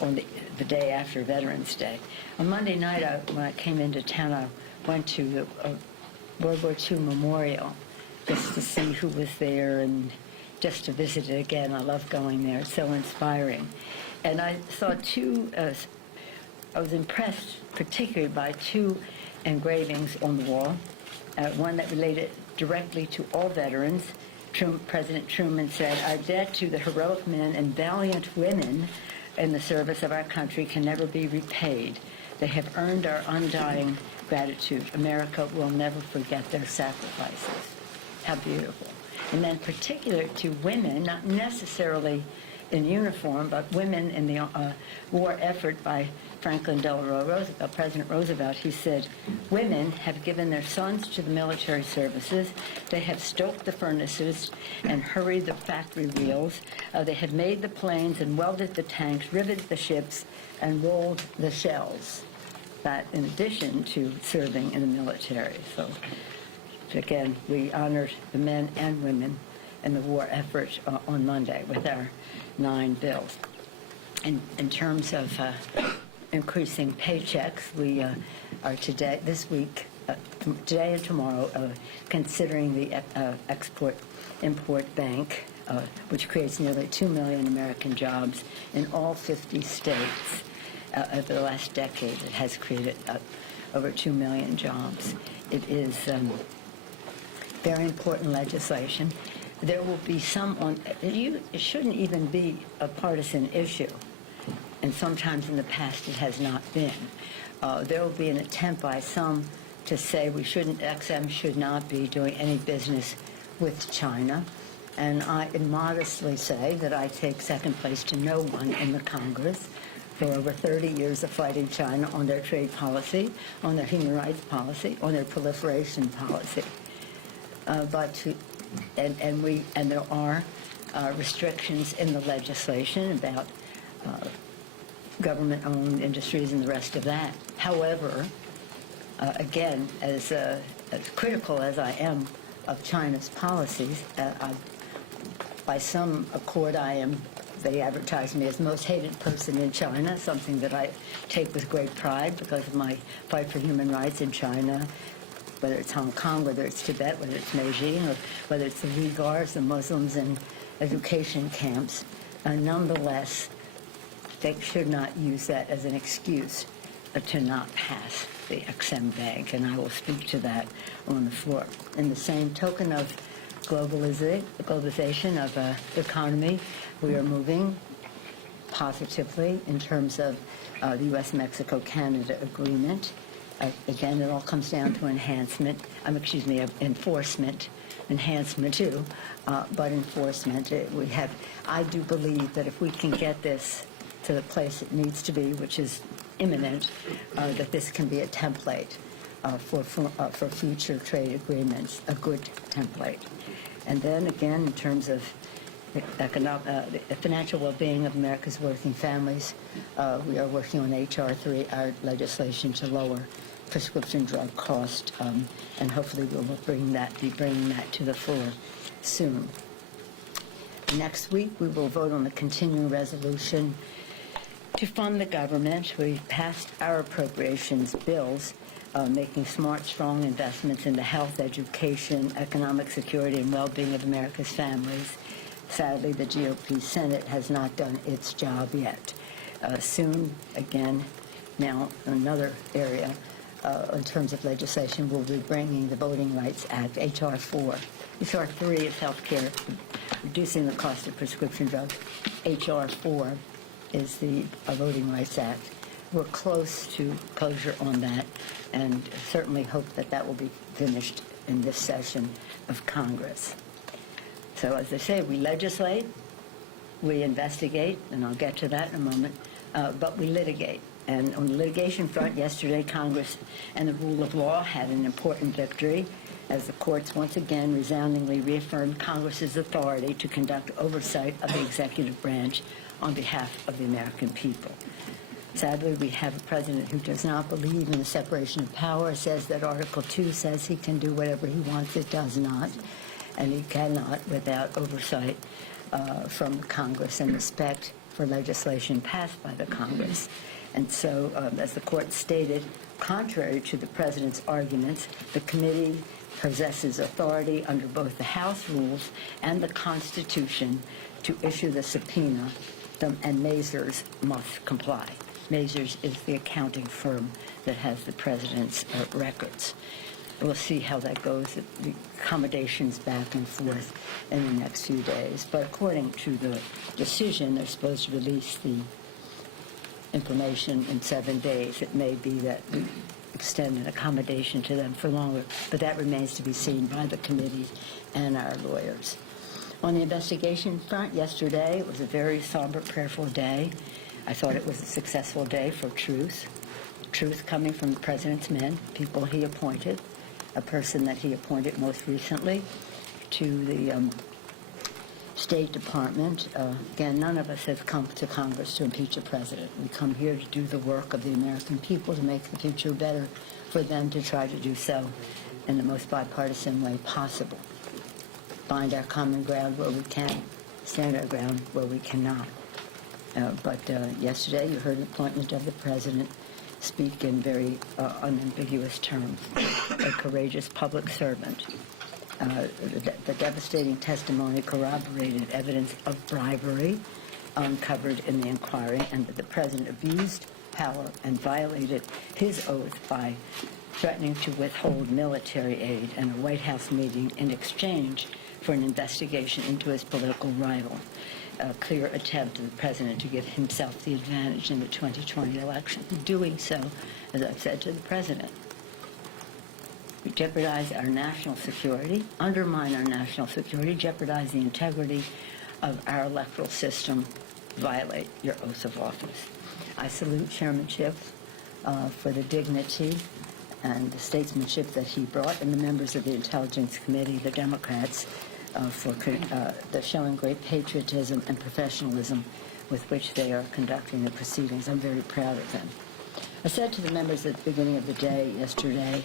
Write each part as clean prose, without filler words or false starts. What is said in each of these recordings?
on the day after Veterans Day. On Monday night, when I came into town, I went to the World War II Memorial just to see who was there and just to visit it again. I love going there. It's so inspiring. And I saw I was impressed particularly by two engravings on the wall, one that related directly to all veterans. President Truman said, "Our debt to the heroic men and valiant women in the service of our country can never be repaid. They have earned our undying gratitude. America will never forget their sacrifices." How beautiful. And then particular to women, not necessarily in uniform, but women in the war effort by Franklin Delano Roosevelt, President Roosevelt. He said, "Women have given their sons to the military services. They have stoked the furnaces and hurried the factory wheels. They have made the planes and welded the tanks, riveted the ships, and rolled the shells." That in addition to serving in the military. So again, we honored the men and women in the war effort on Monday with our 9 bills. In terms of increasing paychecks, we are today and tomorrow, considering the Export-Import Bank, which creates nearly 2 million American jobs in all 50 states. Over the last decade, it has created over 2 million jobs. It is very important legislation. There will be it shouldn't even be a partisan issue, and sometimes in the past it has not been. There will be an attempt by some to say XM should not be doing any business with China, and I modestly say that I take second place to no one in the Congress for over 30 years of fighting China on their trade policy, on their human rights policy, on their proliferation policy. And there are restrictions in the legislation about government-owned industries and the rest of that. However, again, as critical as I am of China's policies, by some accord they advertise me as the most hated person in China, something that I take with great pride because of my fight for human rights in China, whether it's Hong Kong, whether it's Tibet, whether it's Beijing, or whether it's the Uyghurs, the Muslims in education camps. Nonetheless, they should not use that as an excuse to not pass the XM Bank, and I will speak to that on the floor. In the same token of globalization of the economy, we are moving positively in terms of the U.S.-Mexico-Canada agreement. Again, it all comes down to enforcement, enhancement too, but enforcement. I do believe that if we can get this to the place it needs to be, which is imminent, that this can be a template for future trade agreements, a good template. And then again, in terms of the financial well-being of America's working families, we are working on H.R. 3, our legislation to lower prescription drug cost, and hopefully we will be bringing that to the floor soon. Next week, we will vote on the continuing resolution to fund the government. We passed our appropriations bills, making smart, strong investments in the health, education, economic security, and well-being of America's families. Sadly, the GOP Senate has not done its job yet. Soon, again, now another area in terms of legislation, we'll be bringing the Voting Rights Act, H.R. 4. H.R. 3 is health care, reducing the cost of prescription drugs. H.R. 4 is the Voting Rights Act. We're close to closure on that, and certainly hope that that will be finished in this session of Congress. So as I say, we legislate, we investigate, and I'll get to that in a moment, but we litigate. And on the litigation front, yesterday, Congress and the rule of law had an important victory as the courts once again resoundingly reaffirmed Congress's authority to conduct oversight of the executive branch on behalf of the American people. Sadly, we have a president who does not believe in the separation of power, says that Article 2 says he can do whatever he wants. It does not, and he cannot without oversight from Congress and respect for legislation passed by the Congress. And so, as the court stated, contrary to the president's arguments, the committee possesses authority under both the House rules and the Constitution to issue the subpoena, and Mazars must comply. Mazars is the accounting firm that has the president's records. We'll see how that goes, the accommodations back and forth in the next few days. But according to the decision, they're supposed to release the information in 7 days. It may be that we extend an accommodation to them for longer, but that remains to be seen by the committee and our lawyers. On the investigation front, yesterday, it was a very somber, prayerful day. I thought it was a successful day for truth. Truth coming from the president's men, people he appointed, a person that he appointed most recently to the State Department. Again, none of us have come to Congress to impeach a president. We come here to do the work of the American people, to make the future better for them, to try to do so in the most bipartisan way possible. Find our common ground where we can, stand our ground where we cannot. But yesterday you heard an appointment of the president speak in very unambiguous terms. A courageous public servant. The devastating testimony corroborated evidence of bribery uncovered in the inquiry, and that the president abused power and violated his oath by threatening to withhold military aid and a White House meeting in exchange for an investigation into his political rival. A clear attempt of the president to give himself the advantage in the 2020 election. Doing so, as I've said to the president, we jeopardize our national security, undermine our national security, jeopardize the integrity of our electoral system, violate your oath of office. I salute Chairman Schiff for the dignity and the statesmanship that he brought, and the members of the Intelligence Committee, the Democrats, for the showing great patriotism and professionalism with which they are conducting the proceedings. I'm very proud of them. I said to the members at the beginning of the day yesterday,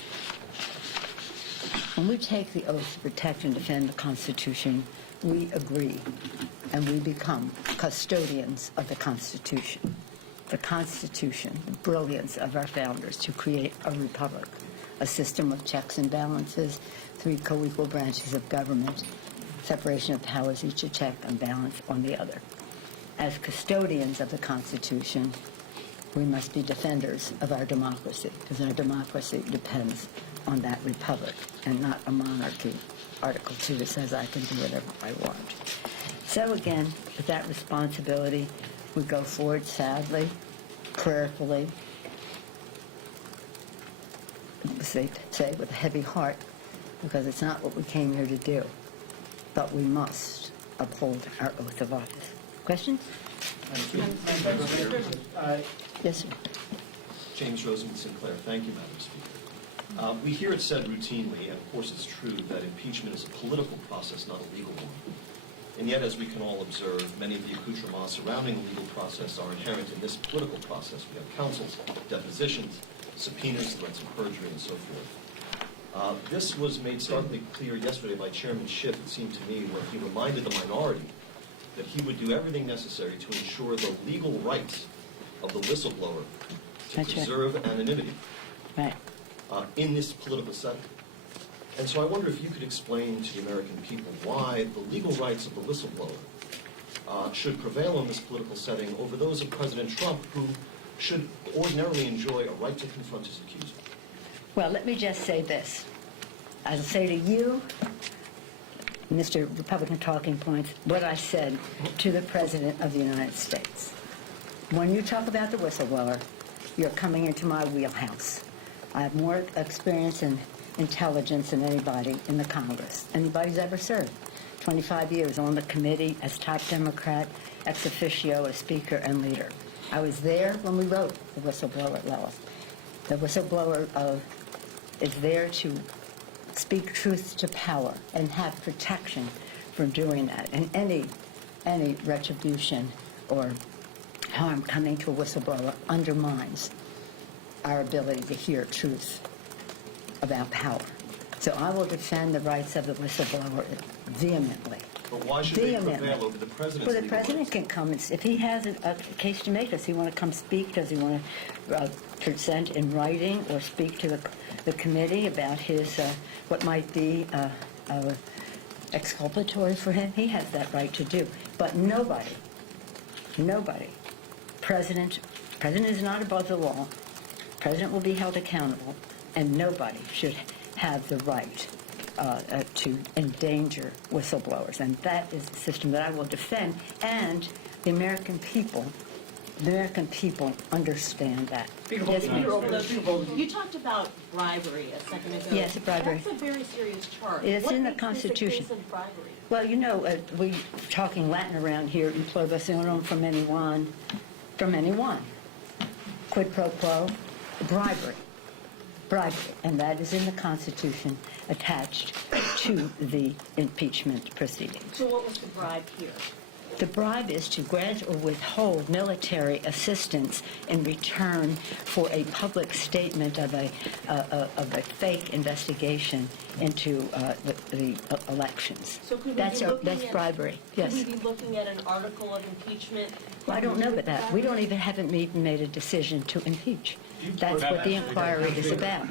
when we take the oath to protect and defend the Constitution, we agree and we become custodians of the Constitution. The Constitution, the brilliance of our founders to create a republic, a system of checks and balances, 3 co-equal branches of government, separation of powers, each a check and balance on the other. As custodians of the Constitution, we must be defenders of our democracy, because our democracy depends on that republic and not a monarchy. Article 2 says I can do whatever I want. So again, with that responsibility, we go forward sadly, prayerfully, say with a heavy heart, because it's not what we came here to do. But we must uphold our oath of office. Questions? Yes, sir. James Roseman Sinclair. Thank you, Madam Speaker. We hear it said routinely, and of course it's true, that impeachment is a political process, not a legal one. And yet, as we can all observe, many of the accoutrements surrounding the legal process are inherent in this political process. We have counsels, depositions, subpoenas, threats of perjury, and so forth. This was made starkly clear yesterday by Chairman Schiff, it seemed to me, when he reminded the minority that he would do everything necessary to ensure the legal rights of the whistleblower to preserve anonymity in this political setting. And so I wonder if you could explain to the American people why the legal rights of the whistleblower should prevail in this political setting over those of President Trump, who should ordinarily enjoy a right to confront his accuser. Well, let me just say this. I'll say to you, Mr. Republican Talking Points, what I said to the President of the United States. When you talk about the whistleblower, you're coming into my wheelhouse. I have more experience in intelligence than anybody in the Congress, anybody's ever served. 25 years on the committee as top Democrat, ex officio, as speaker and leader. I was there when we wrote the whistleblower law. The whistleblower is there to speak truth to power and have protection for doing that. And any retribution or harm coming to a whistleblower undermines our ability to hear truth about power. So I will defend the rights of the whistleblower vehemently. But why should they vehemently. prevail over the president's Well, the legal president rights? can come, and if he has a case to make, does he want to come speak? Does he want to present in writing or speak to the committee about his, what might be exculpatory for him? He has that right to do. But nobody, president is not above the law. President will be held accountable, and nobody should have the right to endanger whistleblowers. And that is the system that I will defend, and the American people understand that. Yes, ma'am. You talked about bribery a second ago. Yes, bribery. That's a very serious charge. It's in the What makes Constitution. this a case of bribery? Well, you know, we talking Latin around here, improbationem from anyone, quid pro quo, bribery, and that is in the Constitution attached to the impeachment proceedings. So what was the bribe here? The bribe is to grant or withhold military assistance in return for a public statement of a fake investigation into the elections. So could we That's be looking that's at, bribery. Yes. Could we be looking at an article of impeachment? Well, I don't know about that. We don't even haven't even made a decision to impeach. That's what the inquiry is about.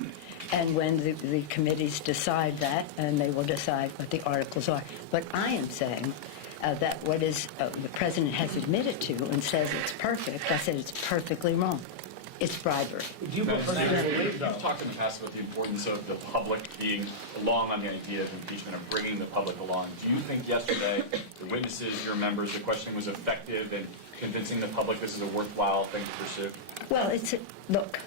And when the committees decide that, and they will decide what the articles are. But I am saying that what is the president has admitted to and says it's perfect, I said it's perfectly wrong. It's bribery. You've talked in the past about the importance of the public being along on the idea of impeachment, of bringing the public along. Do you think yesterday the witnesses, your members, the questioning was effective in convincing the public this is a worthwhile thing to pursue? Well, look,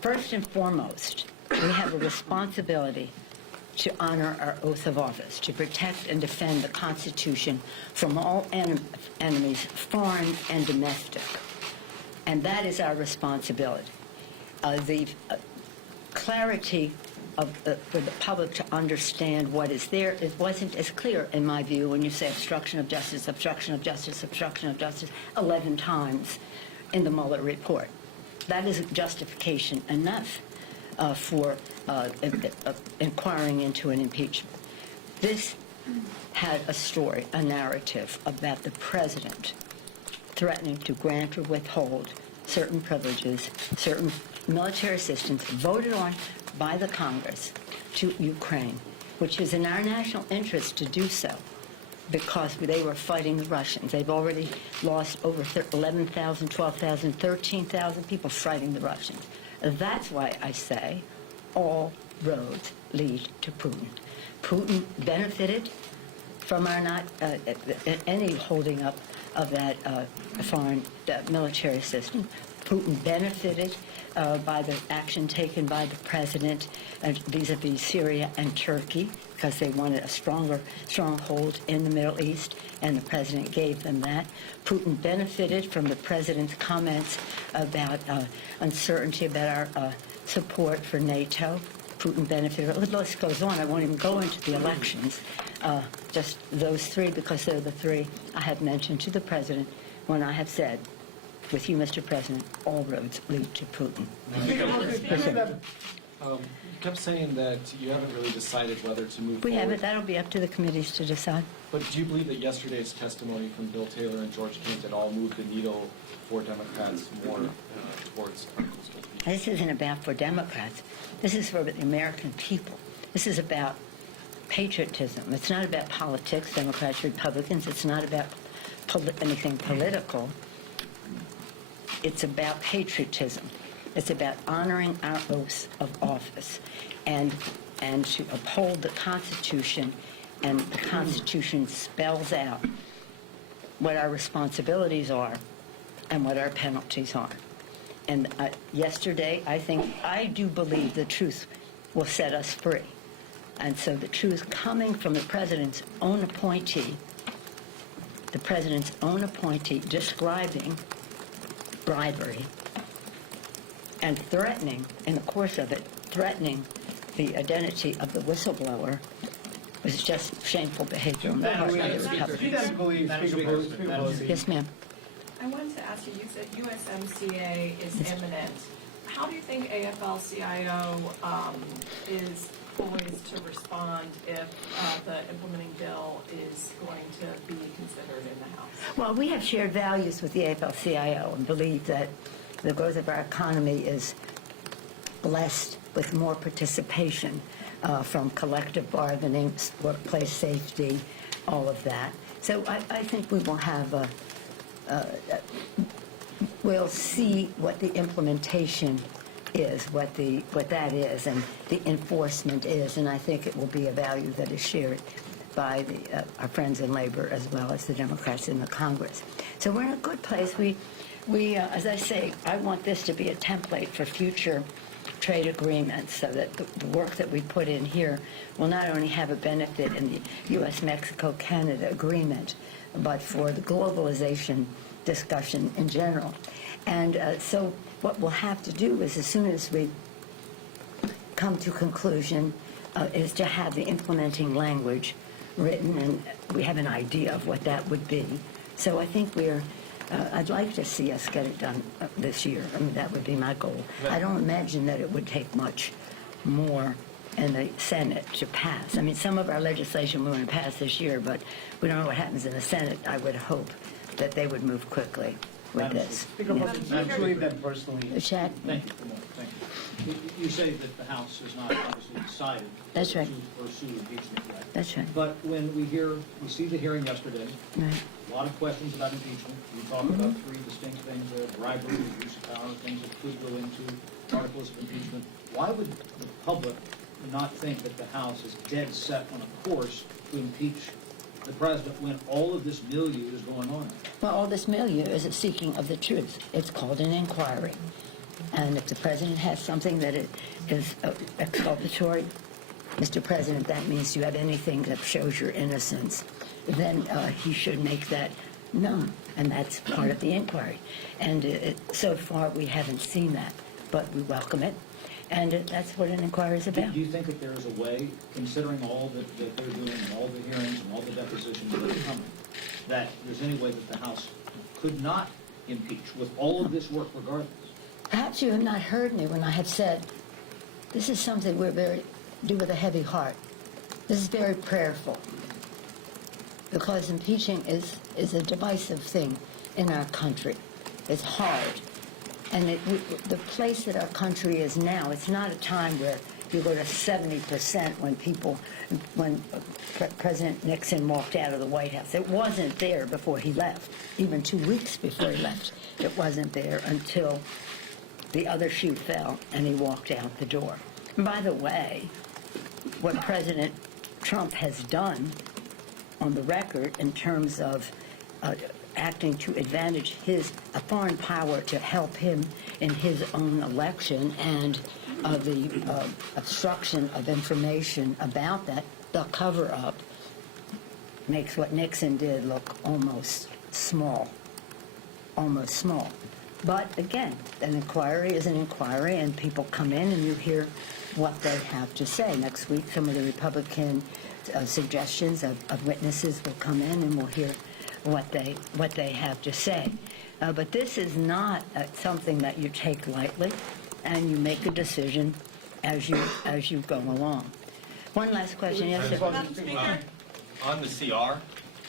first and foremost, we have a responsibility to honor our oath of office, to protect and defend the Constitution from all enemies, foreign and domestic. And that is our responsibility. The clarity for the public to understand what is there, it wasn't as clear, in my view, when you say obstruction of justice, obstruction of justice, obstruction of justice 11 times in the Mueller report. That is justification enough for inquiring into an impeachment. This had a story, a narrative about the president threatening to grant or withhold certain privileges, certain military assistance voted on by the Congress to Ukraine, which is in our national interest to do so because they were fighting the Russians. They've already lost over 11,000, 12,000, 13,000 people fighting the Russians. That's why I say all roads lead to Putin. Putin benefited from our not any holding up of that foreign military assistance. Putin benefited by the action taken by the president vis-a-vis Syria and Turkey because they wanted a stronger stronghold in the Middle East, and the president gave them that. Putin benefited from the president's comments about uncertainty about our support for NATO. Putin benefited. The list goes on. I won't even go into the elections. Just those three, because they're the three I have mentioned to the president when I have said, with you, Mr. President, all roads lead to Putin. You kept saying that you haven't really decided whether to move We forward. haven't. That'll be up to the committees to decide. But do you believe that yesterday's testimony from Bill Taylor and George Kent at all moved the needle for Democrats more towards articles of impeachment? This isn't about for Democrats. This is for the American people. This is about patriotism. It's not about politics, Democrats, Republicans. It's not about anything political. It's about patriotism. It's about honoring our oaths of office and to uphold the Constitution, and the Constitution spells out what our responsibilities are and what our penalties are. And yesterday, I do believe the truth will set us free. And so the truth coming from the president's own appointee, describing bribery and threatening, in the course of it, threatening the identity of the whistleblower was just shameful behavior on the part of the Republicans. Yes, ma'am. I wanted to ask you, you said USMCA is imminent. How do you think AFL-CIO is poised to respond if the implementing bill is going to be considered in the House? Well, we have shared values with the AFL-CIO and believe that the growth of our economy is blessed with more participation from collective bargaining, workplace safety, all of that. So I think we will have we'll see what the implementation is, what that is, and the enforcement is, and I think it will be a value that is shared by our friends in labor as well as the Democrats in the Congress. So we're in a good place. We as I say, I want this to be a template for future trade agreements so that the work that we put in here will not only have a benefit in the U.S.-Mexico-Canada agreement, but for the globalization discussion in general. And so what we'll have to do is, as soon as we come to conclusion, is to have the implementing language written, and we have an idea of what that would be. So I think I'd like to see us get it done this year. I mean, that would be my goal. I don't imagine that it would take much more in the Senate to pass. I mean, some of our legislation we're going to pass this year, but we don't know what happens in the Senate. I would hope that they would move quickly with this. Speaker, I believe that personally. Chad? Thank you. Thank you. You say that the House has not obviously decided That's right. to pursue impeachment yet. That's right. But when we see the hearing yesterday, Right. a lot of questions about impeachment. You talk about three distinct things: bribery, abuse of power, things that could go into articles of impeachment. Why would the public not think that the House is dead set on a course to impeach the president when all of this milieu is going on? Well, all this milieu is a seeking of the truth. It's called an inquiry. And if the president has something that is exculpatory, Mr. President, that means you have anything that shows your innocence, then he should make that known. And that's part of the inquiry. And so far, we haven't seen that, but we welcome it. And that's what an inquiry is about. Do you think that there is a way, considering all that they're doing and all the hearings and all the depositions that are coming, that there's any way that the House could not impeach with all of this work regardless? Perhaps you have not heard me when I have said, this is something we're do with a heavy heart. This is very prayerful. Because impeaching is a divisive thing in our country. It's hard. And the place that our country is now, it's not a time where you go to 70% when President Nixon walked out of the White House. It wasn't there before he left. Even 2 weeks before he left, it wasn't there until the other shoe fell and he walked out the door. And by the way, what President Trump has done on the record in terms of acting to advantage a foreign power to help him in his own election, and the obstruction of information about that, the cover-up, makes what Nixon did look almost small. Almost small. But again, an inquiry is an inquiry, and people come in and you hear what they have to say. Next week, some of the Republican suggestions of witnesses will come in, and we'll hear what they have to say. But this is not something that you take lightly, and you make a decision as you go along. One last question. Yes, sir. Madam Speaker? On the CR,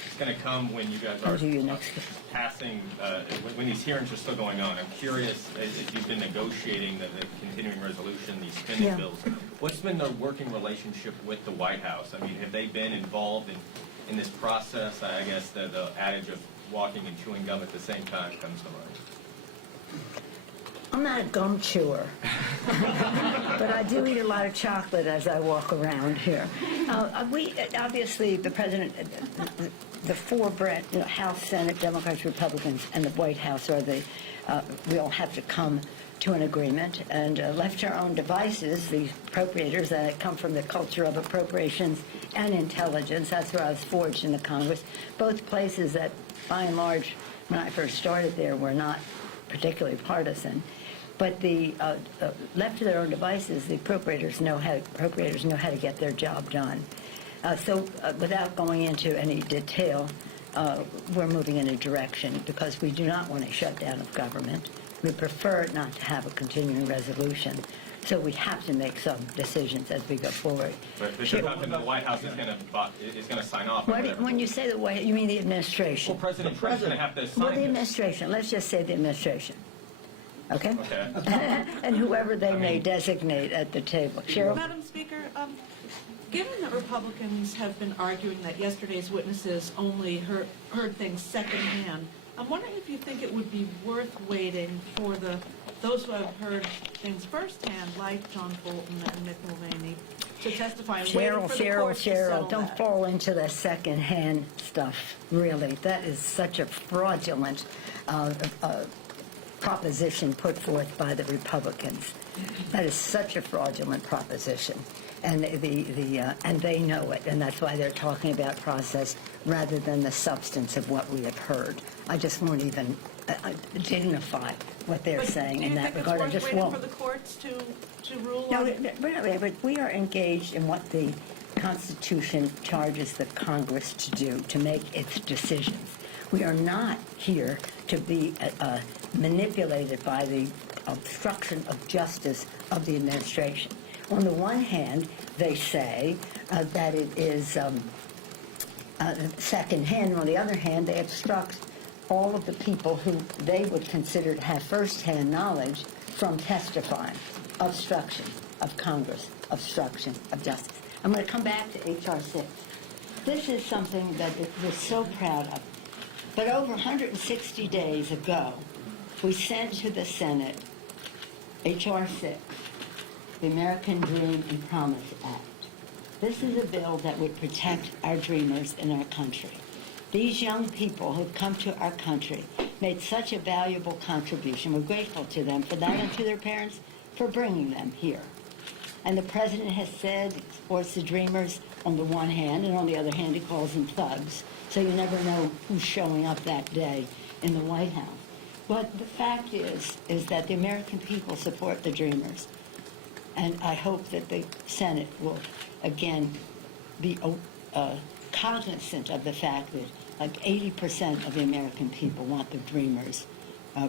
it's going to come when you guys I'll are do your next. passing, when these hearings are still going on. I'm curious, if you've been negotiating the continuing resolution, these spending Yeah. bills, what's been the working relationship with the White House? I mean, have they been involved in this process? I guess the adage of walking and chewing gum at the same time comes to mind. I'm not a gum chewer, but I do eat a lot of chocolate as I walk around here. We obviously, the president, the four House, Senate, Democrats, Republicans, and the White House we all have to come to an agreement. And left to our own devices, the appropriators that come from the culture of appropriations and intelligence, that's where I was forged in the Congress, both places that, by and large, when I first started there, were not particularly partisan. But the left to their own devices, the appropriators know how to get their job done. So without going into any detail, we're moving in a direction because we do not want a shutdown of government. We prefer not to have a continuing resolution So we have to make some decisions as we go forward. But there's nothing the White House is going to sign off on. When you say the White, you mean the administration? Well, President Trump's going to have to Well, sign the this. administration, let's just say the administration, okay? Okay. And whoever they may designate at the table. Cheryl? Madam Speaker, given that Republicans have been arguing that yesterday's witnesses only heard things secondhand, I'm wondering if you think it would be worth waiting for those who have heard things firsthand, like John Bolton and Mick Mulvaney, to testify and waiting for the court to settle Don't that. fall into the second-hand stuff, really. That is such a fraudulent proposition put forth by the Republicans. That is such a fraudulent proposition. And and they know it, and that's why they're talking about process rather than the substance of what we have heard. I just won't even dignify what they're But saying do in you that think regard. I it's just worth waiting won't. for the courts to rule No, on it? but we are engaged in what the Constitution charges the Congress to do, to make its decisions. We are not here to be manipulated by the obstruction of justice of the administration. On the one hand, they say that it is second-hand. On the other hand, they obstruct all of the people who they would consider to have first-hand knowledge from testifying. Obstruction of Congress, obstruction of justice. I'm going to come back to H.R. 6. This is something that we're so proud of. But over 160 days ago, we sent to the Senate H.R. 6, the American Dream and Promise Act. This is a bill that would protect our dreamers in our country. These young people who've come to our country made such a valuable contribution. We're grateful to them for that and to their parents for bringing them here. And the president has said he supports the dreamers on the one hand, and on the other hand, he calls them thugs. So you never know who's showing up that day in the White House. But the fact is that the American people support the dreamers. And I hope that the Senate will, again, be cognizant of the fact that like 80% of the American people want the dreamers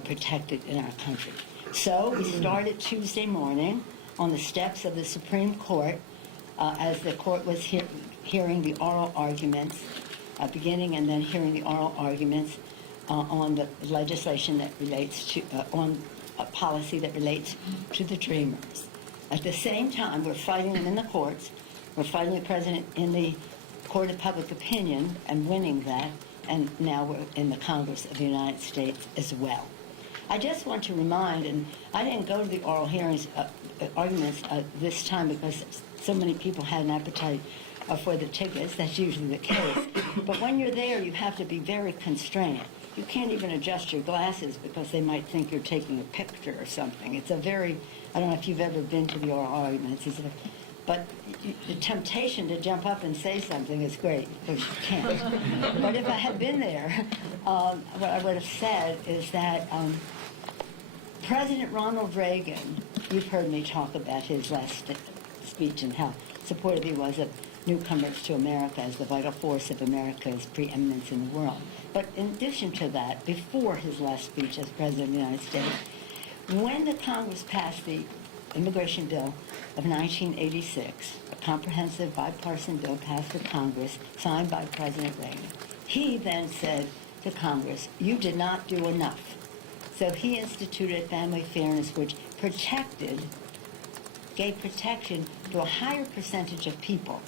protected in our country. So we started Tuesday morning on the steps of the Supreme Court as the court was hearing the oral arguments, beginning and then hearing the oral arguments on the legislation that relates to, on a policy that relates to the dreamers. At the same time, we're fighting them in the courts. We're fighting the president in the court of public opinion and winning that, and now we're in the Congress of the United States as well. I just want to remind, and I didn't go to the oral hearings, arguments this time because so many people had an appetite for the tickets. That's usually the case. But when you're there, you have to be very constrained. You can't even adjust your glasses because they might think you're taking a picture or something. It's a very, I don't know if you've ever been to the oral arguments, but the temptation to jump up and say something is great, because you can't. But if I had been there, what I would have said is that President Ronald Reagan, you've heard me talk about his last speech and how supportive he was of newcomers to America as the vital force of America's preeminence in the world. But in addition to that, before his last speech as President of the United States, when the Congress passed the immigration bill of 1986, a comprehensive bipartisan bill passed the Congress, signed by President Reagan, he then said to Congress, you did not do enough. So he instituted family fairness, which gave protection to a higher percentage of people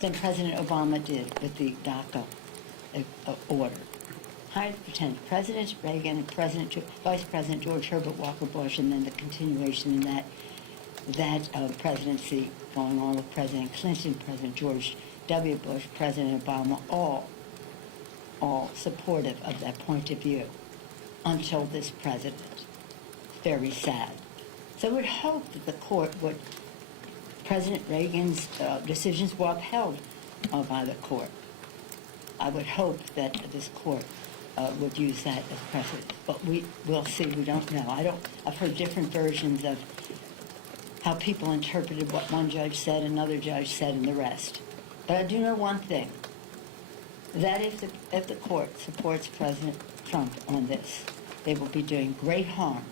than President Obama did with the DACA order. Higher percentage. President Reagan and Vice President George Herbert Walker Bush, and then the continuation in that presidency going on with President Clinton, President George W. Bush, President Obama, all supportive of that point of view until this president. Very sad. So I would hope that the court would, President Reagan's decisions were upheld by the court. I would hope that this court would use that as precedent. But we'll see. We don't know. I've heard different versions of how people interpreted what one judge said, another judge said, and the rest. But I do know one thing, that if the court supports President Trump on this, they will be doing great harm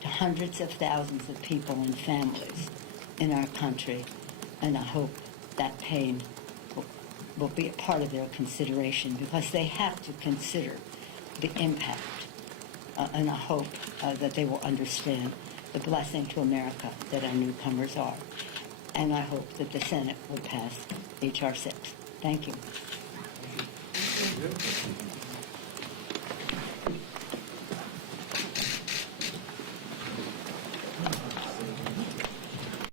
to hundreds of thousands of people and families in our country, and I hope that pain will be a part of their consideration, because they have to consider the impact, and I hope that they will understand the blessing to America that our newcomers are. And I hope that the Senate will pass H.R. 6. Thank you.